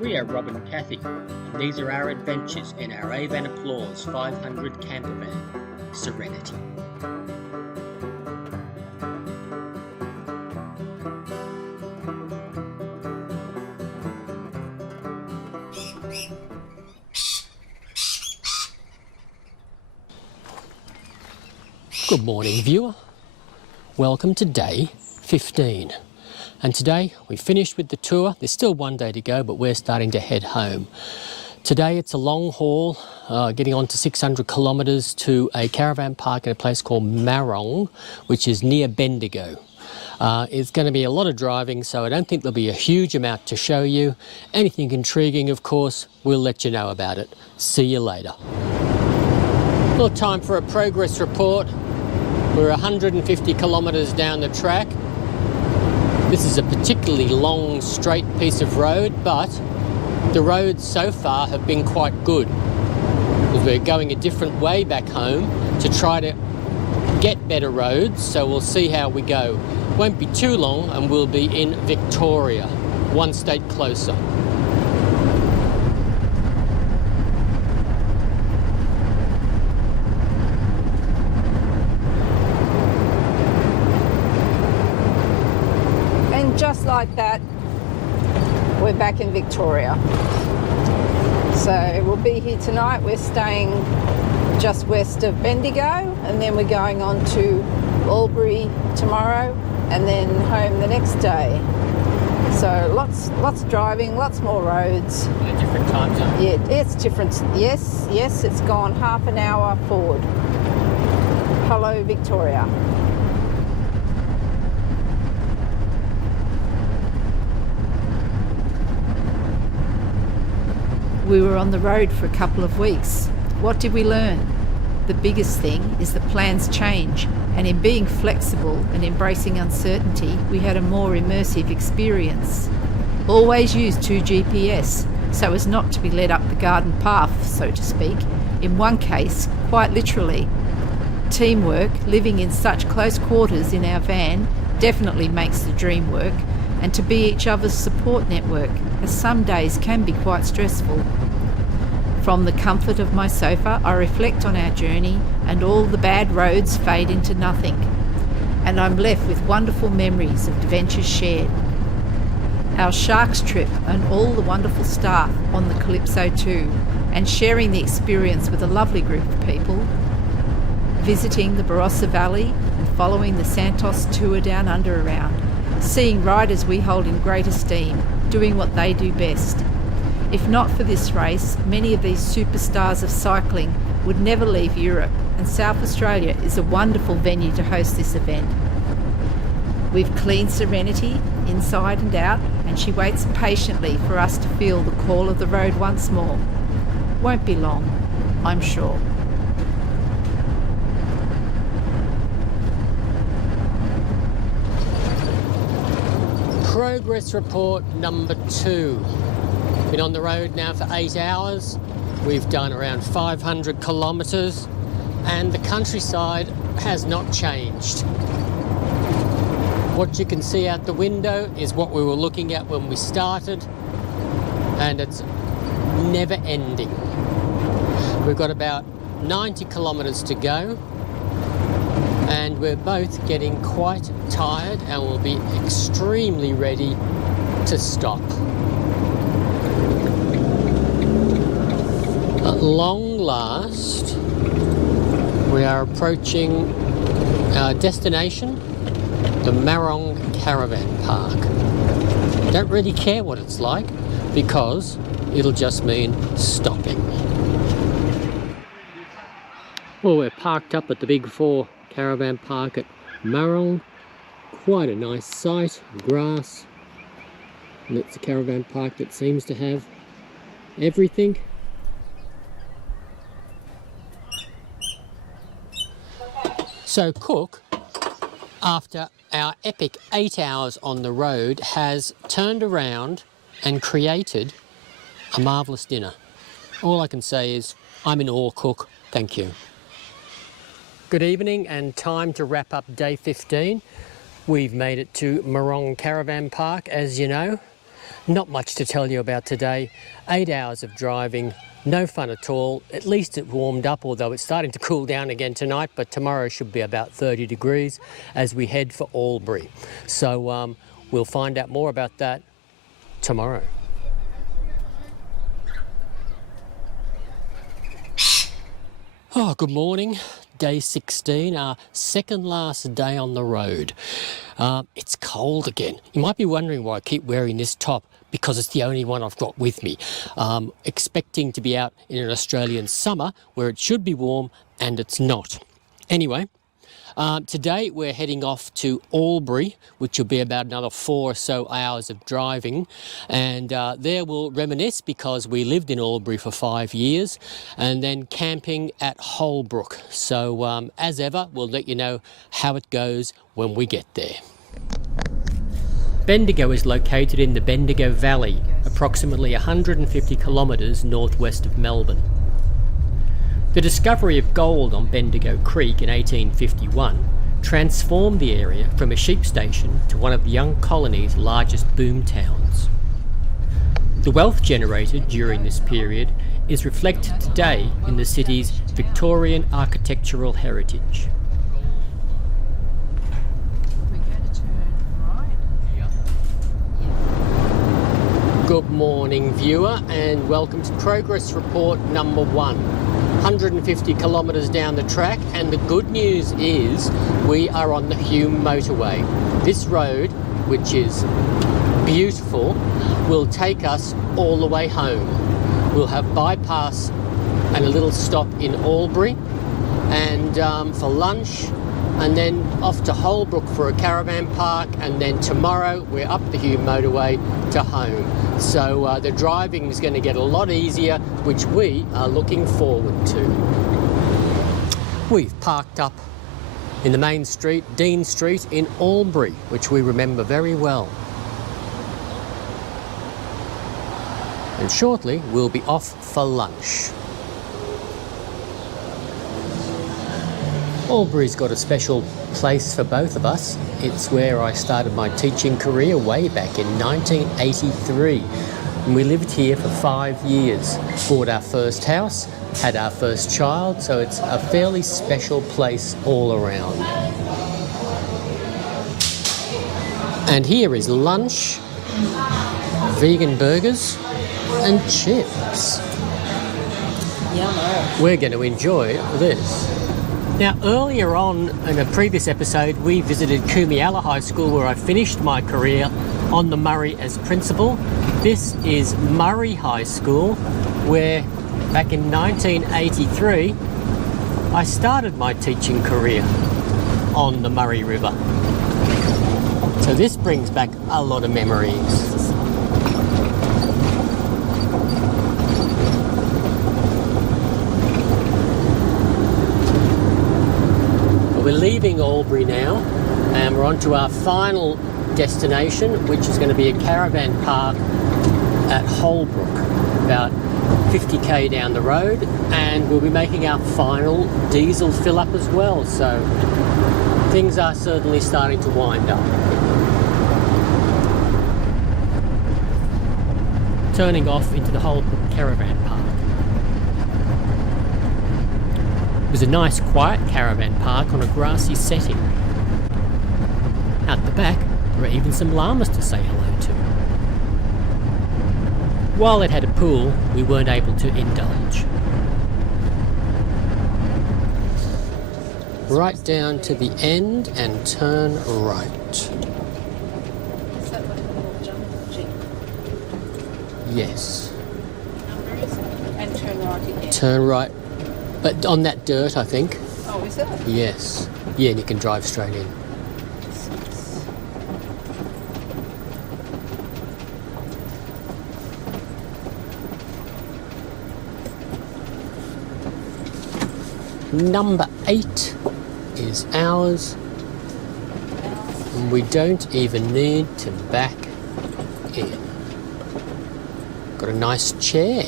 We are Rob and Kathy, and these are our adventures in our Avon Applause 500 camper van, Serenity. Good morning, viewer. Welcome to day 15. And today we finished with the tour. There's still one day to go, but we're starting to head home. Today it's a long haul, getting on to 600 kilometres to a caravan park in a place called Marong, which is near Bendigo. It's going to be a lot of driving, so I don't think there'll be a huge amount to show you. Anything intriguing, of course, we'll let you know about it. See you later. Well, time for a progress report. We're 150 kilometres down the track. This is a particularly long, straight piece of road, but the roads so far have been quite good. We're going a different way back home to try to get better roads, so we'll see how we go. Won't be too long and we'll be in Victoria, one state closer. Just like that, we're back in Victoria. So we'll be here tonight. We're staying just west of Bendigo, and then we're going on to Albury tomorrow, and then home the next day. So lots of driving, lots more roads. In a different time zone. Yeah, it's different. Yes, it's gone half an hour forward. Hello, Victoria. We were on the road for a couple of weeks. What did we learn? The biggest thing is that plans change, and in being flexible and embracing uncertainty, we had a more immersive experience. Always use 2 GPS, so as not to be led up the garden path, so to speak. In one case, quite literally. Teamwork, living in such close quarters in our van, definitely makes the dream work, and to be each other's support network, as some days can be quite stressful. From the comfort of my sofa, I reflect on our journey, and all the bad roads fade into nothing, and I'm left with wonderful memories of adventures shared. Our sharks trip and all the wonderful staff on the Calypso too, and sharing the experience with a lovely group of people, visiting the Barossa Valley and following the Santos tour down under around, seeing riders we hold in great esteem, doing what they do best. If not for this race, many of these superstars of cycling would never leave Europe, and South Australia is a wonderful venue to host this event. We've cleaned Serenity inside and out, and she waits patiently for us to feel the call of the road once more. Won't be long, I'm sure. Progress report number 2. Been on the road now for 8 hours. We've done around 500 kilometres, and the countryside has not changed. What you can see out the window is what we were looking at when we started, and it's never ending. We've got about 90 kilometres to go, and we're both getting quite tired and we'll be extremely ready to stop. At long last, we are approaching our destination, the Marong Caravan Park. Don't really care what it's like, because it'll just mean stopping. Well, we're parked up at the Big 4 Caravan Park at Marong. Quite a nice site, grass, and it's a caravan park that seems to have everything. So Cook, after our epic 8 hours on the road, has turned around and created a marvellous dinner. All I can say is, I'm in awe, Cook. Thank you. Good evening, and time to wrap up day 15. We've made it to Marong Caravan Park, as you know. Not much to tell you about today. 8 hours of driving, no fun at all. At least it warmed up, although it's starting to cool down again tonight, but tomorrow should be about 30 degrees as we head for Albury. So we'll find out more about that tomorrow. Oh, good morning. Day 16, our second last day on the road. It's cold again. You might be wondering why I keep wearing this top, because it's the only one I've got with me. Expecting to be out in an Australian summer where it should be warm and it's not. Anyway, today we're heading off to Albury, which will be about another 4 or so hours of driving, and there we'll reminisce because we lived in Albury for 5 years, and then camping at Holbrook. So as ever, we'll let you know how it goes when we get there. Bendigo is located in the Bendigo Valley, approximately 150 kilometres northwest of Melbourne. The discovery of gold on Bendigo Creek in 1851 transformed the area from a sheep station to one of the young colony's largest boom towns. The wealth generated during this period is reflected today in the city's Victorian architectural heritage. Good morning, viewer, and welcome to Progress Report number 1. 150 kilometres down the track, and the good news is we are on the Hume Motorway. This road, which is beautiful, will take us all the way home. We'll have bypass and a little stop in Albury, and for lunch, and then off to Holbrook for a caravan park, and then tomorrow we're up the Hume Motorway to home. So the driving is going to get a lot easier, which we are looking forward to. We've parked up in the main street, Dean Street in Albury, which we remember very well. And shortly we'll be off for lunch. Albury's got a special place for both of us. It's where I started my teaching career way back in 1983. And we lived here for 5 years. Bought our first house, had our first child, so it's a fairly special place all around. And here is lunch, vegan burgers and chips. Yummo. We're going to enjoy this. Now, earlier on in a previous episode, we visited Kumiala High School, where I finished my career on the Murray as principal. This is Murray High School, where back in 1983, I started my teaching career on the Murray River. So this brings back a lot of memories. We're leaving Albury now, and we're on to our final destination, which is going to be a caravan park at Holbrook, about 50k down the road, and we'll be making our final diesel fill up as well, so things are certainly starting to wind up. Turning off into the Holbrook caravan park. It was a nice quiet caravan park on a grassy setting. Out the back, there were even some llamas to say hello to. While it had a pool, we weren't able to indulge. Right down to the end and turn right. Yes. And turn right again. Turn right. But on that dirt, I think. Oh, is it? Yes. Yeah, and you can drive straight in. Number 8 is ours. And we don't even need to back in. Got a nice chair,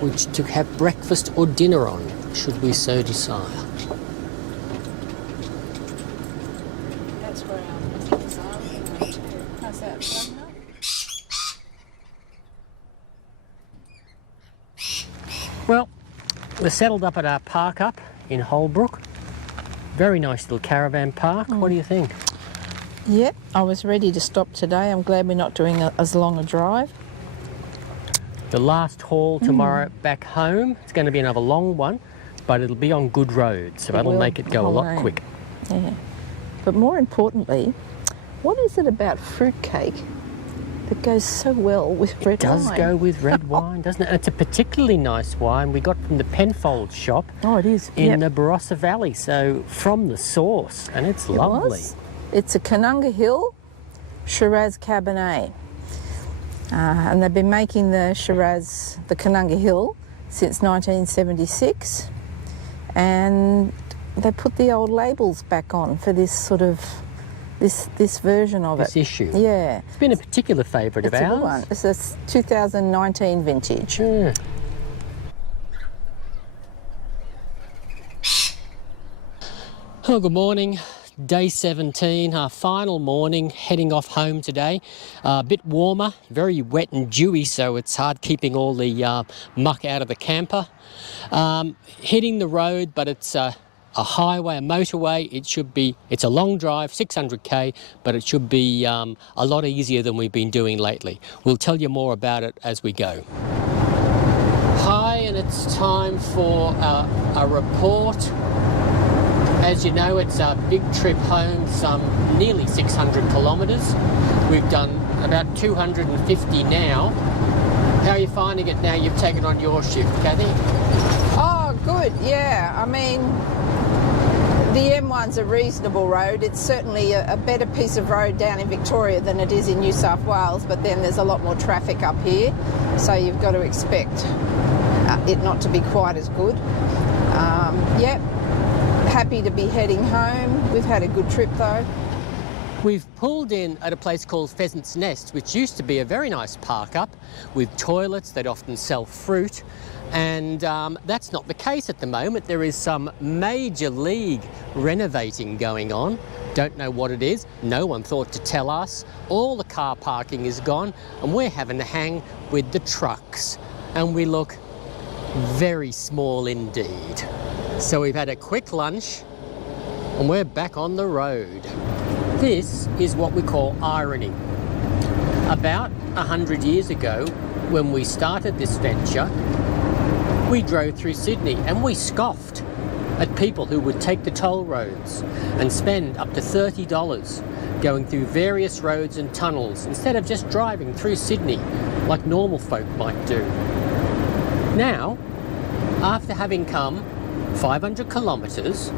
which to have breakfast or dinner on, should we so desire. That's where our things are. How's that? We're settled up at our park up in Holbrook. Very nice little caravan park. What do you think? Yep, I was ready to stop today. I'm glad we're not doing as long a drive. The last haul tomorrow back home. It's going to be another long one, but it'll be on good roads, so that'll make it go a lot quicker. Yeah. But more importantly, what is it about fruitcake that goes so well with red wine? It does go with red wine, doesn't it? And it's a particularly nice wine we got from the Penfold shop. Oh, it is. In the Barossa Valley, so from the source, and it's lovely. It's a Canunga Hill Shiraz Cabernet. And they've been making the Shiraz, the Canunga Hill, since 1976. And they put the old labels back on for this sort of, this version of this issue. Yeah. It's been a particular favourite of ours. It's a good one. It's a 2019 vintage. Yeah. Oh, good morning. Day 17, our final morning, heading off home today. A bit warmer, very wet and dewy, so it's hard keeping all the muck out of the camper. Hitting the road, but it's a highway, a motorway. It's a long drive, 600k, but it should be a lot easier than we've been doing lately. We'll tell you more about it as we go. Hi, and it's time for a report. As you know, it's a big trip home, some nearly 600 kilometres. We've done about 250 now. How are you finding it now you've taken on your shift, Kathy? Oh, good, yeah. I mean, the M1's a reasonable road. It's certainly a better piece of road down in Victoria than it is in New South Wales, but then there's a lot more traffic up here, so you've got to expect it not to be quite as good. Yep. Happy to be heading home. We've had a good trip though. We've pulled in at a place called Pheasant's Nest, which used to be a very nice park up with toilets. They'd often sell fruit, and that's not the case at the moment. There is some major league renovating going on. Don't know what it is. No one thought to tell us. All the car parking is gone, and we're having to hang with the trucks, and we look very small indeed. So we've had a quick lunch and we're back on the road. This is what we call irony. About 100 years ago, when we started this venture, we drove through Sydney and we scoffed at people who would take the toll roads and spend up to $30 going through various roads and tunnels instead of just driving through Sydney like normal folk might do. Now, after having come 500 kilometres,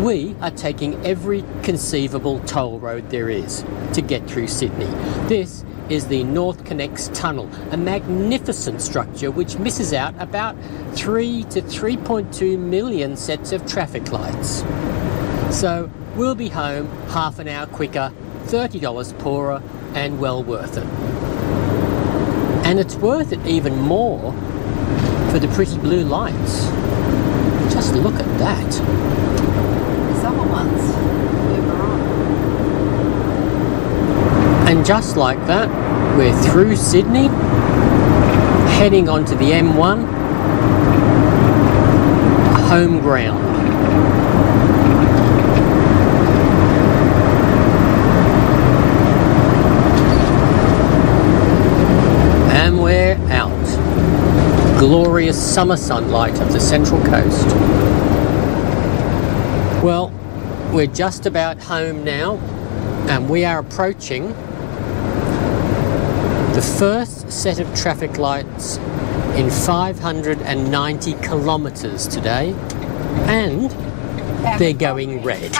we are taking every conceivable toll road there is to get through Sydney. This is the North Connects Tunnel, a magnificent structure which misses out about 3 to 3.2 million sets of traffic lights. So we'll be home half an hour quicker, $30 poorer, and well worth it. And it's worth it even more for the pretty blue lights. Just look at that. There's other ones. Yeah, Marong. And just like that, we're through Sydney, heading onto the M1, home ground. And we're out. Glorious summer sunlight of the Central Coast. Well, we're just about home now, and we are approaching the first set of traffic lights in 590 kilometres today, and they're going red.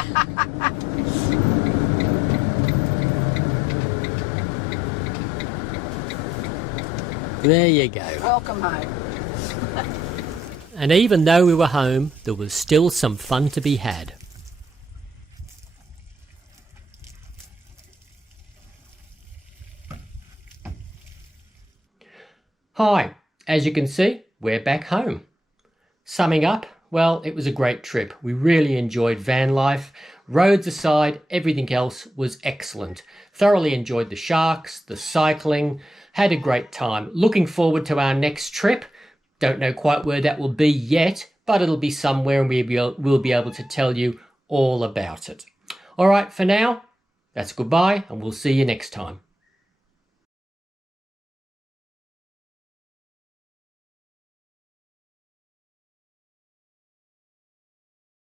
There you go. Welcome home. And even though we were home, there was still some fun to be had. Hi, as you can see, we're back home. Summing up, well, it was a great trip. We really enjoyed van life. Roads aside, everything else was excellent. Thoroughly enjoyed the sharks, the cycling, had a great time. Looking forward to our next trip. Don't know quite where that will be yet, but it'll be somewhere and we'll be able to tell you all about it. All right, for now, that's goodbye, and we'll see you next time.